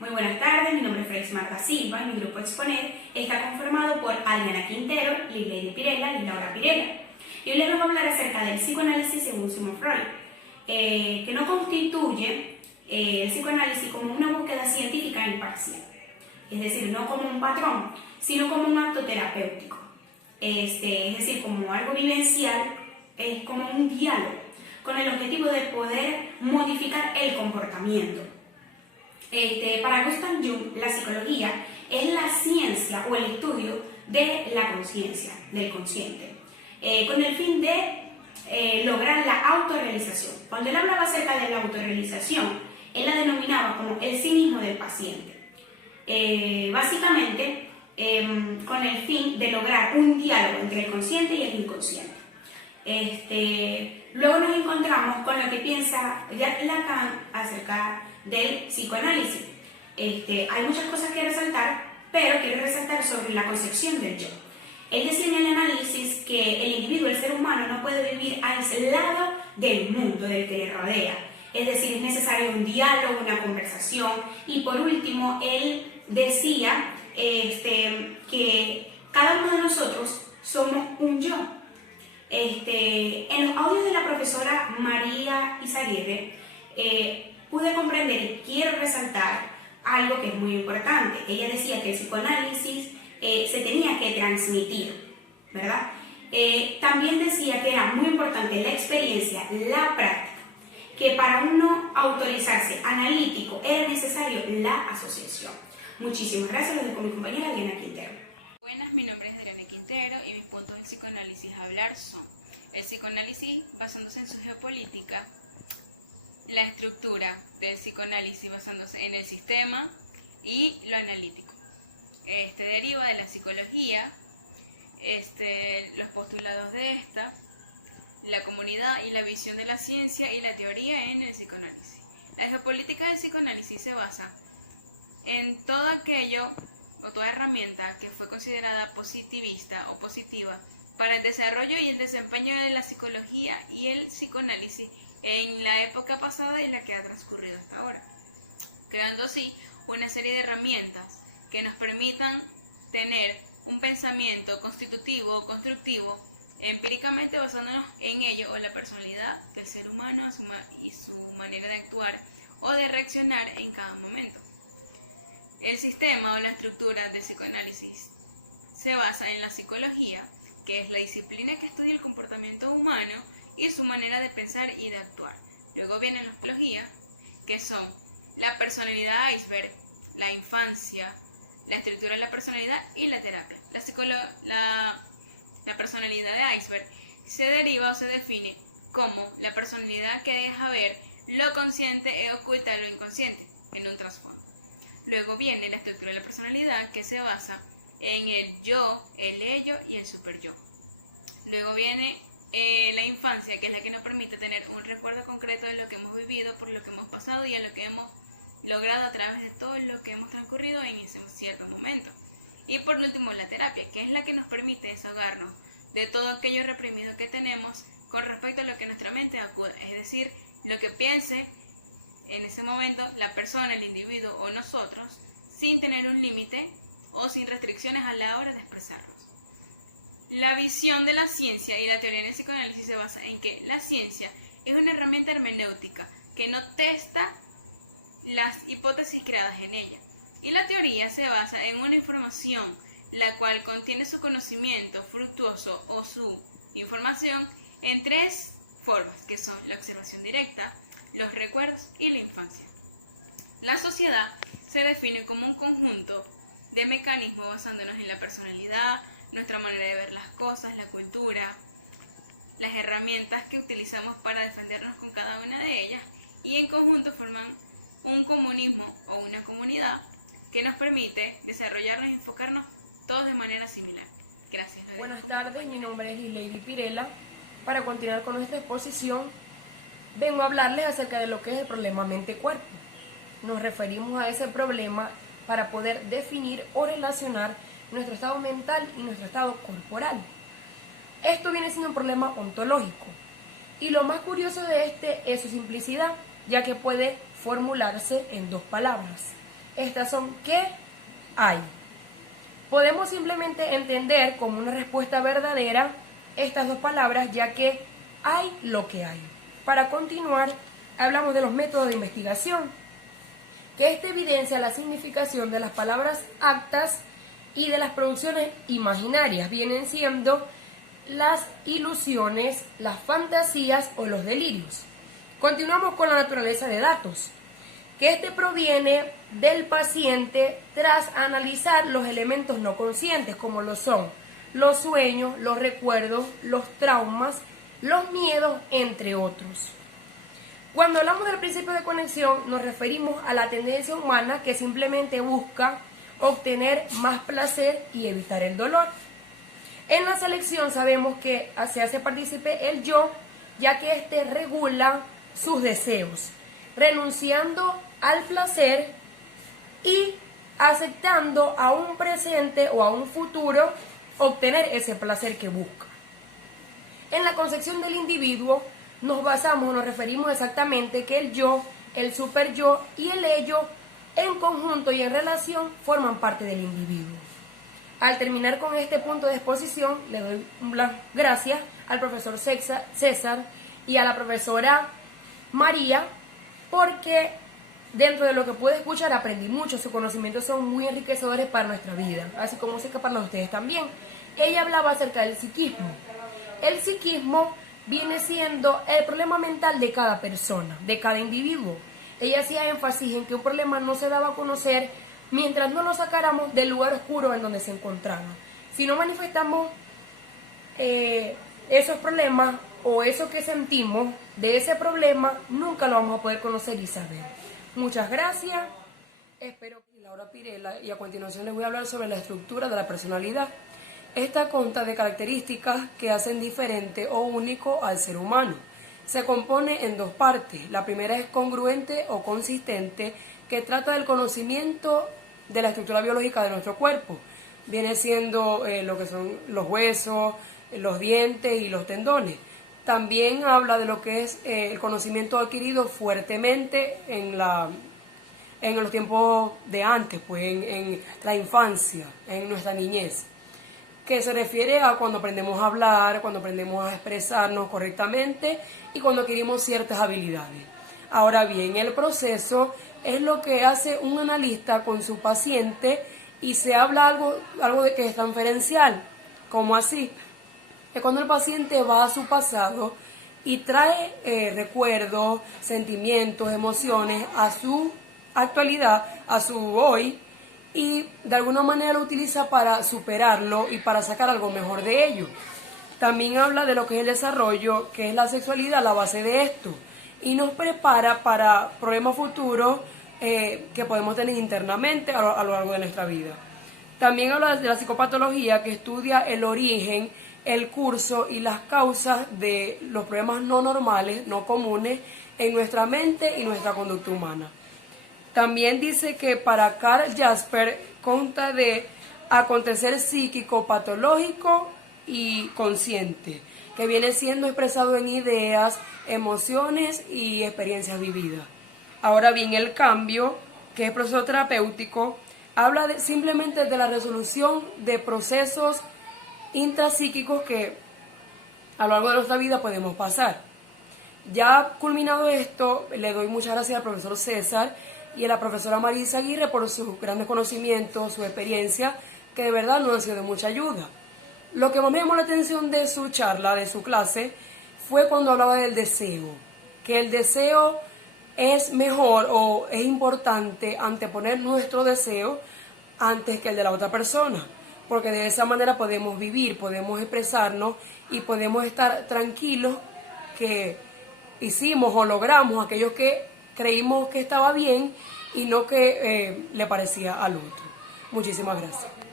Muy buenas tardes, mi nombre es Félix Marta Silva y mi grupo Exponer está conformado por Adriana Quintero, Lady Pirela y Laura Pirela. Y hoy les vamos a hablar acerca del psicoanálisis según Sigmund Freud, que no constituye el psicoanálisis como una búsqueda científica imparcial, es decir, no como un patrón, sino como un acto terapéutico, es decir, como algo vivencial, es como un diálogo con el objetivo de poder modificar el comportamiento. Para Gustav Jung, la psicología es la ciencia o el estudio de la conciencia, del consciente, con el fin de lograr la autorrealización. Cuando él hablaba acerca de la autorrealización, él la denominaba como el sí mismo del paciente. Básicamente, con el fin de lograr un diálogo entre el consciente y el inconsciente. Luego nos encontramos con lo que piensa Jacques Lacan acerca del psicoanálisis. Hay muchas cosas que resaltar, pero quiero resaltar sobre la concepción del yo. Él decía en el análisis que el individuo, el ser humano, no puede vivir aislado del mundo, del que le rodea. Es decir, es necesario un diálogo, una conversación. Y por último, él decía que cada uno de nosotros somos un yo. En los audios de la profesora María Izaguirre pude comprender y quiero resaltar algo que es muy importante. Ella decía que el psicoanálisis se tenía que transmitir, ¿verdad? También decía que era muy importante la experiencia, la práctica, que para uno autorizarse analítico era necesario la asociación. Muchísimas gracias, lo dejo con mi compañera Adriana Quintero. Buenas, mi nombre es Adriana Quintero y mis puntos del psicoanálisis a hablar son el psicoanálisis basándose en su geopolítica, la estructura del psicoanálisis basándose en el sistema y lo analítico. Deriva de la psicología, los postulados de esta, la comunidad y la visión de la ciencia y la teoría en el psicoanálisis. La geopolítica del psicoanálisis se basa en todo aquello o toda herramienta que fue considerada positivista o positiva para el desarrollo y el desempeño de la psicología y el psicoanálisis en la época pasada y la que ha transcurrido hasta ahora, creando así una serie de herramientas que nos permitan tener un pensamiento constitutivo o constructivo empíricamente basándonos en ello o la personalidad del ser humano y su manera de actuar o de reaccionar en cada momento. El sistema o la estructura del psicoanálisis se basa en la psicología, que es la disciplina que estudia el comportamiento humano y su manera de pensar y de actuar. Luego viene la psicología, que son la personalidad iceberg, la infancia, la estructura de la personalidad y la terapia. La personalidad de iceberg se deriva o se define como la personalidad que deja ver lo consciente e oculta lo inconsciente en un trasfondo. Luego viene la estructura de la personalidad, que se basa en el yo, el ello y el superyo. Luego viene la infancia, que es la que nos permite tener un recuerdo concreto de lo que hemos vivido, por lo que hemos pasado y a lo que hemos logrado a través de todo lo que hemos transcurrido en ese cierto momento. Y por último, la terapia, que es la que nos permite desahogarnos de todo aquello reprimido que tenemos con respecto a lo que nuestra mente acuda, es decir, lo que piense en ese momento la persona, el individuo o nosotros, sin tener un límite o sin restricciones a la hora de expresarlos. La visión de la ciencia y la teoría en el psicoanálisis se basa en que la ciencia es una herramienta hermenéutica que no testa las hipótesis creadas en ella. Y la teoría se basa en una información la cual contiene su conocimiento fructuoso o su información en tres formas, que son la observación directa, los recuerdos y la infancia. La sociedad se define como un conjunto de mecanismos basándonos en la personalidad, nuestra manera de ver las cosas, la cultura, las herramientas que utilizamos para defendernos con cada una de ellas, y en conjunto forman un comunismo o una comunidad que nos permite desarrollarnos y enfocarnos todos de manera similar. Gracias. Buenas tardes, mi nombre es Lady Pirela. Para continuar con nuestra exposición, vengo a hablarles acerca de lo que es el problema mente-cuerpo. Nos referimos a ese problema para poder definir o relacionar nuestro estado mental y nuestro estado corporal. Esto viene siendo un problema ontológico, y lo más curioso de este es su simplicidad, ya que puede formularse en dos palabras, Estas son ¿qué hay? Podemos simplemente entender como una respuesta verdadera estas dos palabras, ya que hay lo que hay. Para continuar, hablamos de los métodos de investigación, que esta evidencia la significación de las palabras actas y de las producciones imaginarias. Vienen siendo las ilusiones, las fantasías o los delirios. Continuamos con la naturaleza de datos, que este proviene del paciente tras analizar los elementos no conscientes, como lo son los sueños, los recuerdos, los traumas, los miedos, entre otros. Cuando hablamos del principio de conexión, nos referimos a la tendencia humana que simplemente busca obtener más placer y evitar el dolor. En la selección sabemos que se hace partícipe el yo, ya que éste regula sus deseos, renunciando al placer y aceptando a un presente o a un futuro obtener ese placer que busca. En la concepción del individuo nos referimos exactamente que el yo, el super yo y el ello en conjunto y en relación forman parte del individuo. Al terminar con este punto de exposición, le doy las gracias al profesor César y a la profesora María, porque dentro de lo que pude escuchar aprendí mucho. Sus conocimientos son muy enriquecedores para nuestra vida, así como sé que para ustedes también. Ella hablaba acerca del psiquismo. El psiquismo viene siendo el problema mental de cada persona, de cada individuo. Ella hacía énfasis en que un problema no se daba a conocer mientras no lo sacáramos del lugar oscuro en donde se encontraba. Si no manifestamos esos problemas o eso que sentimos de ese problema, nunca lo vamos a poder conocer y saber. Muchas gracias. Espero que Laura Pirela, y a continuación les voy a hablar sobre la estructura de la personalidad. Esta consta de características que hacen diferente o único al ser humano. Se compone en dos partes. La primera es congruente o consistente, que trata del conocimiento de la estructura biológica de nuestro cuerpo. Viene siendo lo que son los huesos, los dientes y los tendones. También habla de lo que es el conocimiento adquirido fuertemente en los tiempos de antes, pues en la infancia, en nuestra niñez, que se refiere a cuando aprendemos a hablar, cuando aprendemos a expresarnos correctamente y cuando adquirimos ciertas habilidades. Ahora bien, el proceso es lo que hace un analista con su paciente y se habla algo de que es transferencial, como así, que cuando el paciente va a su pasado y trae recuerdos, sentimientos, emociones a su actualidad, a su hoy, y de alguna manera lo utiliza para superarlo y para sacar algo mejor de ello. También habla de lo que es el desarrollo, que es la sexualidad, la base de esto, y nos prepara para problemas futuros que podemos tener internamente a lo largo de nuestra vida. También habla de la psicopatología, que estudia el origen, el curso y las causas de los problemas no normales, no comunes, en nuestra mente y nuestra conducta humana. También dice que para Karl Jasper consta de acontecer psíquico, patológico y consciente, que viene siendo expresado en ideas, emociones y experiencias vividas. Ahora bien, el cambio, que es proceso terapéutico, habla simplemente de la resolución de procesos intrapsíquicos que a lo largo de nuestra vida podemos pasar. Ya culminado esto, le doy muchas gracias al profesor César y a la profesora Marisa Aguirre por sus grandes conocimientos, su experiencia, que de verdad nos han sido de mucha ayuda. Lo que más me llamó la atención de su charla, de su clase, fue cuando hablaba del deseo, que el deseo es mejor o es importante anteponer nuestro deseo antes que el de la otra persona, porque de esa manera podemos vivir, podemos expresarnos y podemos estar tranquilos que hicimos o logramos aquello que creímos que estaba bien y no que le parecía al otro. Muchísimas gracias.